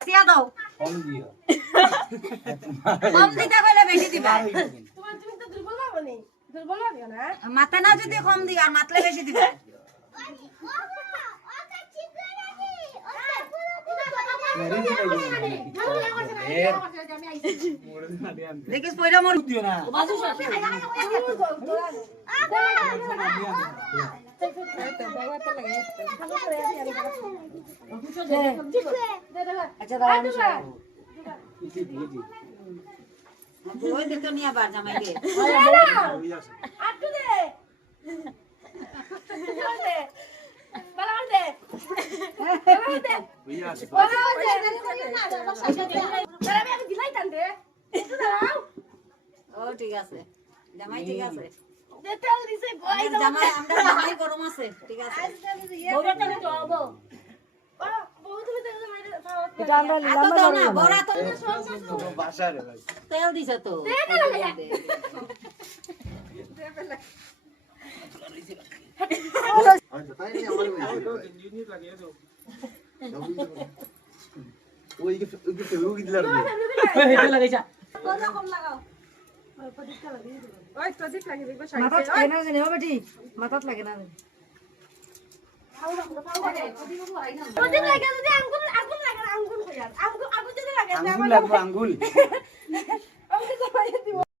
দিয়া দাও কম দিও কম দিতে কইলে বেশি দিবা তুমি তো দুর্বল বাবনি দুর্বল বাবিও না মাথা না যদি কম দিই আর মাতলে বেশি দিবা দেখিস পয়লা মর দিও না আচ্ছা দাঁড়া ইতি দিদি ওই দেখো নিয়া বার জামাই দে আটু দে দে বালা দে হইয়া আছে আমি দিলাই টান দে একটু দাও ও ঠিক আছে জামাই ঠিক আছে দে তেল দিছে গই জামাই আমরা জামাই গরম আছে ঠিক আছে বড় টানে যাবো বউ তুমি তেল মাইরে এটা আমরা এত দাও না বড়া তো বাসা রে ভাই তেল দিছে তো ইউনিট লাগিয়ে দাও ওই কি ফেসবুক দিলার এটা লাগাইছা কম লাগাও ওই প্রদীপটা লাগিয়ে দিও ওই প্রদীপ লাগিয়ে দিও মাথাত লাগে না জানি ও বেটি মাথাত লাগে না প্রদীপ লাগে যদি আঙ্গুল আঙ্গুল লাগে আঙ্গুল কই আর আঙ্গুল আঙ্গুল যদি লাগে আঙ্গুল লাগবে আঙ্গুল আঙ্গুল কই দিব